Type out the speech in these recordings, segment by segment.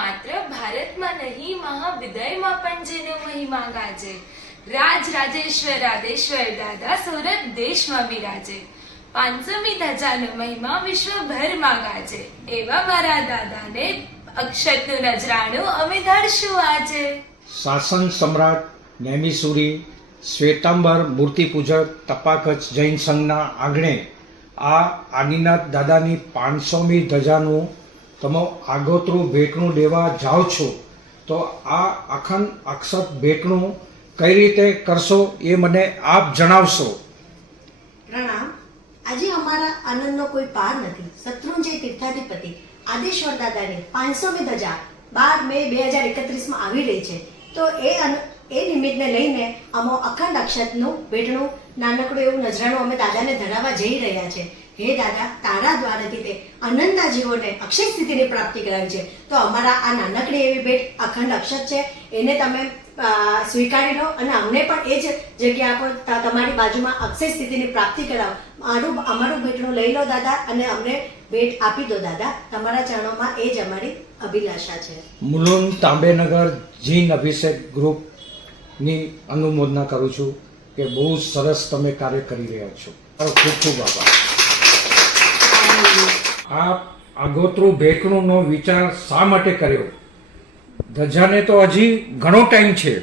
માત્ર ભારતમાં નહીં મહાવિદયમાં પણ જેનો મહિમા ગાજે. રાજ રાજેશ્વર રાધેશ્વર દાદા સુરત દેશમાં બિરાજે. 500મી ધજાનો મહિમા વિશ્વભરમાં ગાજે. એવા મારા દાદાને અક્ષતનું નજરાણું અમે ધરશું આજે. શાસન સમ્રાટ નેમિસુરી શ્વેતાંબર મૂર્તિપૂજક તપાકચ જૈન સંઘના આંગણે આ આદિનાથ દાદાની 500મી ધજાનું તમે આગોતરું ભેટનું દેવા જાઓ છો, તો આ અખંડ અક્ષત ભેટનું કઈ રીતે કરશો એ મને આપ જણાવશો. પ્રણામ. આજે અમારા આનંદનો કોઈ પાર નથી. શત્રુંજય તીર્થાધિપતિ આદેશ્વર દાદાની 500મી ધજા 12 મે 2031માં આવી રહી છે. તો એ નિમિત્તને લઈને અમે અખંડ અક્ષતનું ભેટનું નાનકડું એવું નજરાણું અમે દાદાને ધરાવવા જઈ રહ્યા છે. હે દાદા, તારા દ્વારાથી તે અનંતના જીવોને અક્ષય સ્થિતિની પ્રાપ્તિ કરાવી છે. તો અમારા આ નાનકડી એવી ભેટ અખંડ અક્ષત છે, એને તમે સ્વીકારી લો અને અમને પણ એ જ જગ્યા પર તમારી બાજુમાં અક્ષય સ્થિતિની પ્રાપ્તિ કરાવો. અમારું ભેટનું લઈ લો દાદા અને અમને ભેટ આપી દો દાદા. તમારા ચરણોમાં એ જ અમારી અભિલાષા છે. મુલુંડ તાંબેનગર જીન અભિષેક ગ્રુપની અનુમોદના કરું છું કે બહુ સરસ તમે કાર્ય કરી રહ્યા છો. ખૂબ ખૂબ આભાર. આ આગોતરું ભેટનો વિચાર શા માટે કર્યો? ધજાને તો હજી ઘણો ટાઈમ છે.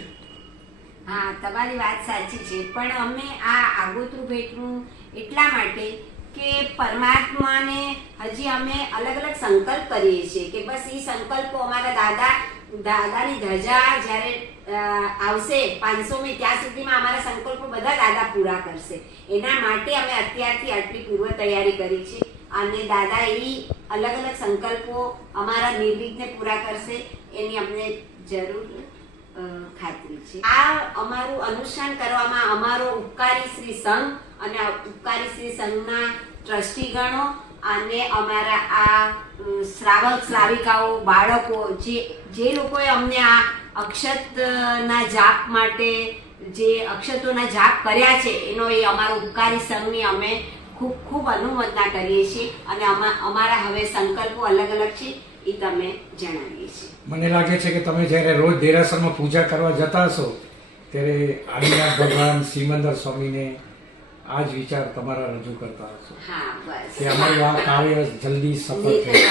હા, તમારી વાત સાચી છે, પણ અમે આ આગોતરું ભેટનું એટલા માટે કે પરમાત્માને હજી અમે અલગ અલગ સંકલ્પ કરીએ છીએ કે બસ એ સંકલ્પો અમારા દાદાની ધજા જ્યારે આવશે 500મી, ત્યાં સુધીમાં અમારા સંકલ્પો બધા દાદા પૂરા કરશે. એના માટે અમે અત્યારથી આટલી પૂર્વ તૈયારી કરી છે અને દાદા એ અલગ અલગ સંકલ્પો અમારા નિર્વિઘ્ને પૂરા કરશે એની અમને જરૂર ખાતરી છે. આ અમારું અનુષ્ઠાન કરવામાં અમારો ઉપકારી શ્રી સંઘ અને ઉપકારી શ્રી સંઘના ટ્રસ્ટીગણો અને અમારા આ શ્રાવક શ્રાવિકાઓ, બાળકો, જે લોકોએ અમને આ અક્ષતના જાપ માટે જે અક્ષતોના જાપ કર્યા છે એનો એ અમારો ઉપકારી સંઘની અમે ખૂબ ખૂબ અનુમોદના કરીએ છીએ અને અમારા હવે સંકલ્પો અલગ અલગ છે એ તમે જણાવીએ છીએ. મને લાગે છે કે તમે જ્યારે રોજ દેરાસરમાં પૂજા કરવા જતા હશો ત્યારે આદિનાથ ભગવાન સિમંદર સ્વામીને આ જ વિચાર તમારા રજૂ કરતા હશો. હા, બસ. કે અમારું આ કાર્ય જલ્દી સફળ થાય.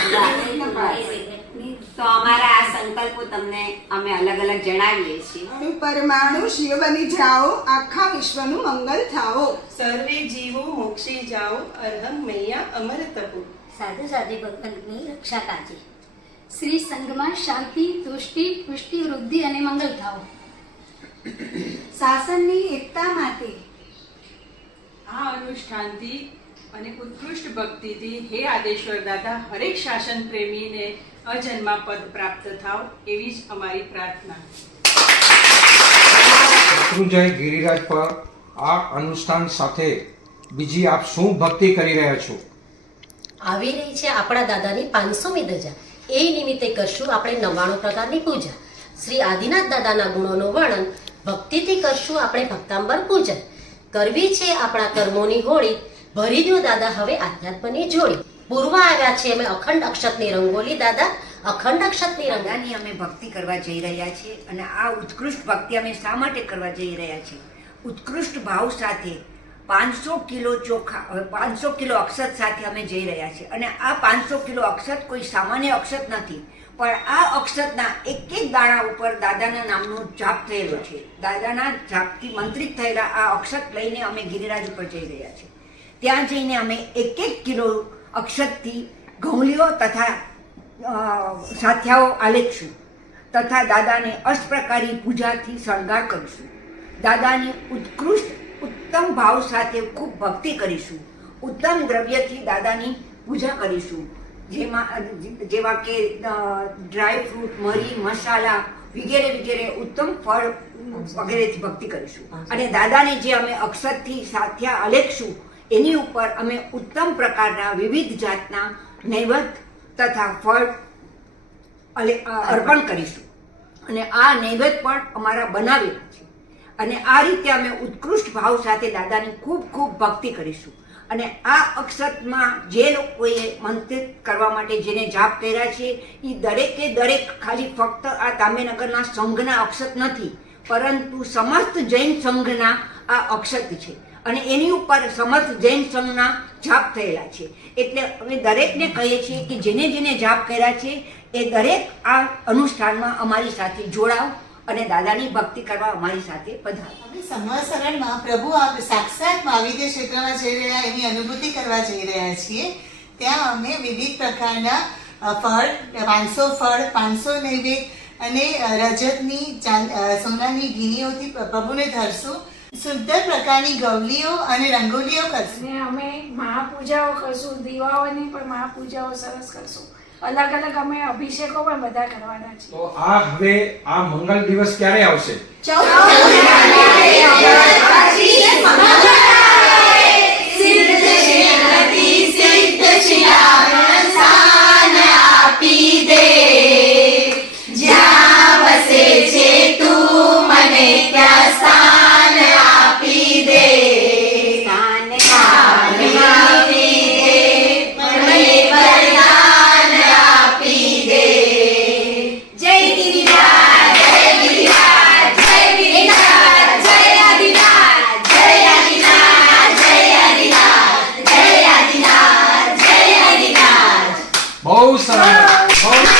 તો અમારા આ સંકલ્પો તમને અમે અલગ અલગ જણાવીએ છીએ. પરમાણુ શિવ બની જાઓ, આખા વિશ્વનું મંગલ થાઓ. સર્વે જીવો મોક્ષે જાઓ, અર્હમ મૈયા અમર તપો. સાધુ સાધી ભગવંતની રક્ષા કાજે. શ્રી સંઘમાં શાંતિ, તુષ્ટિ, પુષ્ટિ, વૃદ્ધિ અને મંગલ થાઓ. શાસનની એકતા માટે આ અનુષ્ઠાનથી અને ઉત્કૃષ્ટ ભક્તિથી હે આદેશ્વર દાદા, હરેક શાસન પ્રેમીને અજન્મા પદ પ્રાપ્ત થાવ એવી જ અમારી પ્રાર્થના. શત્રુંજય ગિરિરાજ પર આ અનુષ્ઠાન સાથે બીજી આપ શું ભક્તિ કરી રહ્યા છો? આવી રહી છે આપણા દાદાની 500મી ધજા. એ નિમિત્તે કરશું આપણે 99 પ્રકારની પૂજા. શ્રી આદિનાથ દાદાના ગુણોનું વર્ણન ભક્તિથી કરશું આપણે ભક્તાંબર પૂજન. કરવી છે આપણા કર્મોની હોળી, ભરી દો દાદા હવે આધ્યાત્મની જોડી. પૂર્વ આવ્યા છે અમે અખંડ અક્ષતની રંગોલી દાદા, અખંડ અક્ષતની દાદાની અમે ભક્તિ કરવા જઈ રહ્યા છીએ અને આ ઉત્કૃષ્ટ ભક્તિ અમે શા માટે કરવા જઈ રહ્યા છીએ? ઉત્કૃષ્ટ ભાવ સાથે 500 કિલો ચોખા, 500 કિલો અક્ષત સાથે અમે જઈ રહ્યા છીએ અને આ 500 કિલો અક્ષત કોઈ સામાન્ય અક્ષત નથી, પણ આ અક્ષતના એક એક દાણા ઉપર દાદાના નામનો જાપ થયેલો છે. દાદાના જાપથી મંત્રિત થયેલા આ અક્ષત લઈને અમે ગિરિરાજ ઉપર જઈ રહ્યા છીએ. ત્યાં જઈને અમે એક એક કિલો અક્ષતથી ઘઉંલીઓ તથા સાથિયાઓ આલેખશું તથા દાદાને અષ્ટપ્રકારી પૂજાથી શણગાર કરીશું. દાદાની ઉત્તમ ભાવ સાથે ખૂબ ભક્તિ કરીશું. ઉત્તમ દ્રવ્યથી દાદાની પૂજા કરીશું, જેવા કે ડ્રાય ફ્રૂટ, મરી, મસાલા વગેરે વગેરે ઉત્તમ ફળ વગેરેથી ભક્તિ કરીશું. અને દાદાને જે અમે અક્ષતથી સાથિયા આલેખશું એની ઉપર અમે ઉત્તમ પ્રકારના વિવિધ જાતના નૈવેદ્ય તથા ફળ અર્પણ કરીશું અને આ નૈવેદ્ય પણ અમારા બનાવેલા છે અને આ રીતે અમે ઉત્કૃષ્ટ ભાવ સાથે દાદાની ખૂબ ખૂબ ભક્તિ કરીશું અને આ અક્ષતમાં જે લોકોએ મંત્રિત કરવા માટે જેને જાપ કર્યા છે એ દરેકે દરેક ખાલી ફક્ત આ તાંબેનગરના સંઘના અક્ષત નથી, પરંતુ સમસ્ત જૈન સંઘના આ અક્ષત છે અને એની ઉપર સમસ્ત જૈન સંઘના જાપ થયેલા છે. એટલે અમે દરેકને કહીએ છીએ કે જેને જેને જાપ કર્યા છે એ દરેક આ અનુષ્ઠાનમાં અમારી સાથે જોડાવ અને દાદાની ભક્તિ કરવા અમારી સાથે પધારો. અમે સંવત્સરણમાં પ્રભુ સાક્ષાત મહાવિદ્ય ક્ષેત્રમાં જઈ રહ્યા એની અનુભૂતિ કરવા જઈ રહ્યા છીએ. ત્યાં અમે વિવિધ પ્રકારના ફળ, 500 ફળ, 500 નૈવેદ્ય અને રજતની સોનાની ગીનીઓથી પ્રભુને ધરશું. સુંદર પ્રકારની ગવલીઓ અને રંગોલીઓ કરશું. અને અમે મહાપૂજાઓ કરશું, દીવાઓની પણ મહાપૂજાઓ સરસ કરશું. અલગ અલગ અમે અભિષેકો પણ બધા કરવાના છે. તો આ હવે આ મંગલ દિવસ ક્યારે આવશે? 好。